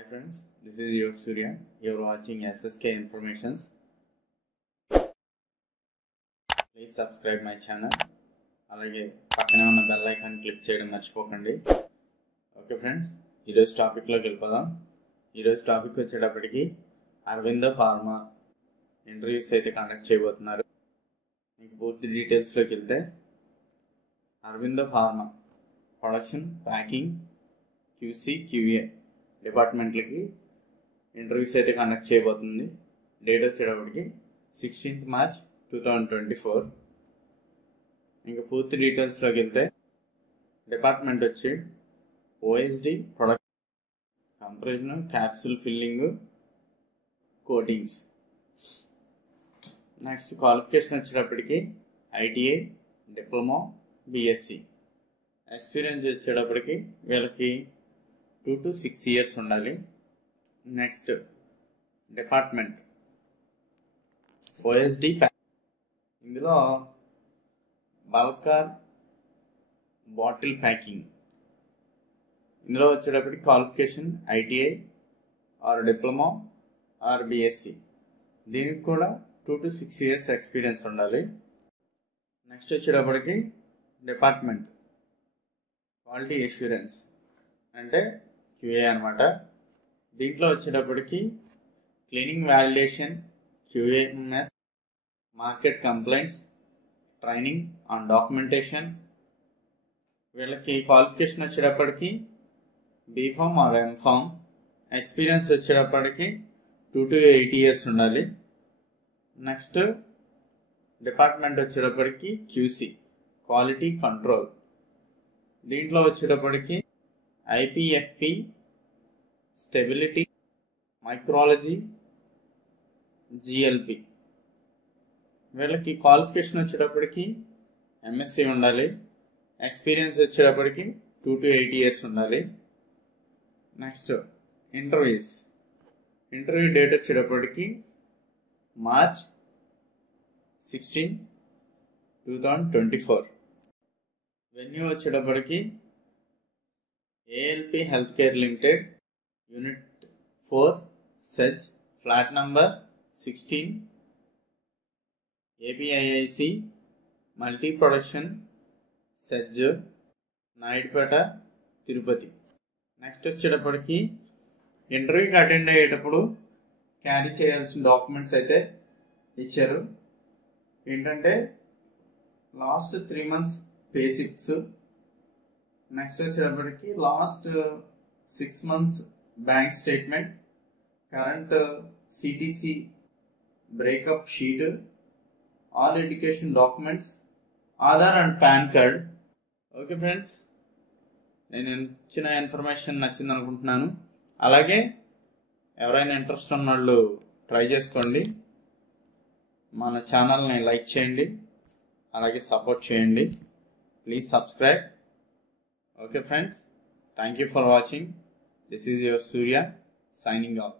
Hi friends, this is Yog Surya. You are watching SSK Informations. Please subscribe my channel. అలాగే పక్కనే ఉన్న bell icon click చేయడం మర్చిపోకండి. Okay friends, ఈరోజు టాపిక్లోకి వెళ్ళిపోదాం. ఈరోజు టాపిక్ వచ్చేటప్పటికి అరవిందో ఫార్మా ఇంటర్వ్యూస్ అయితే కండక్ట్ చేయబోతున్నారు. మీకు పూర్తి డీటెయిల్స్లోకి వెళ్తే Aurobindo pharma production, packing, QC, QA డిపార్ట్మెంట్లకి ఇంటర్వ్యూస్ అయితే కండక్ట్ చేయబోతుంది. డేట్ వచ్చేటప్పటికి 16th March 2024. ఇంకా పూర్తి డీటెయిల్స్లోకి వెళ్తే డిపార్ట్మెంట్ వచ్చి OSD production, compression, capsule filling, coatings. Next qualification వచ్చేటప్పటికి ఐటీఐ, డిప్లొమా, బిఎస్సి. ఎక్స్పీరియన్స్ వచ్చేటప్పటికి వీళ్ళకి 2 to 6 years ఉండాలి. నెక్స్ట్ డిపార్ట్మెంట్ ఓఎస్డి, ఇందులో బల్కార్ బాటిల్ ప్యాకింగ్. ఇందులో వచ్చేటప్పటికి qualification ITI or diploma or BSc. దీనికి కూడా 2 to 6 years ఎక్స్పీరియన్స్ ఉండాలి. నెక్స్ట్ వచ్చేటప్పటికి డిపార్ట్మెంట్ క్వాలిటీ అష్యూరెన్స్ అంటే క్యూఏ అనమాట. దీంట్లో వచ్చేటప్పటికి cleaning validation, QAMS, market complaints, training and documentation. వీళ్ళకి క్వాలిఫికేషన్ వచ్చేటప్పటికి బీఫామ్ ఆర్ ఎంఫామ్. ఎక్స్పీరియన్స్ వచ్చేటప్పటికి 2 to 8 years ఉండాలి. నెక్స్ట్ డిపార్ట్మెంట్ వచ్చేటప్పటికి క్యూసీ, క్వాలిటీ కంట్రోల్. దీంట్లో వచ్చేటప్పటికి ఐపీఎఫ్పి, స్టెబిలిటీ, మైక్రాలజీ, జిఎల్పి. వీళ్ళకి క్వాలిఫికేషన్ వచ్చేటప్పటికి ఎంఎస్సి ఉండాలి. ఎక్స్పీరియన్స్ వచ్చేటప్పటికి 2 to 8 years ఉండాలి. నెక్స్ట్ ఇంటర్వ్యూ డేట్ వచ్చేటప్పటికి March 16, 2024. వెన్యూ వచ్చేటప్పటికి ALP health care limited, unit 4, SEZ, flat number 16, APIIC multi production, SEZ, Naidupeta, Tirupati. Next వచ్చేటప్పటికి ఇంటర్వ్యూకి అటెండ్ అయ్యేటప్పుడు క్యారీ చేయాల్సిన డాక్యుమెంట్స్ అయితే ఇచ్చారు. ఏంటంటే last 3 months pay slips, next వచ్చేటప్పటికి last 6 months bank statement, current CTC breakup sheet, all education documents, Aadhaar and PAN card. Okay friends, నేను ఇచ్చిన ఇన్ఫర్మేషన్ నచ్చింది అనుకుంటున్నాను. అలాగే ఎవరైనా ఇంట్రెస్ట్ ఉన్న వాళ్ళు ట్రై చేసుకోండి. మన ఛానల్ని లైక్ చేయండి, అలాగే సపోర్ట్ చేయండి. Please subscribe. Okay friends, thank you for watching. This is your Surya signing out.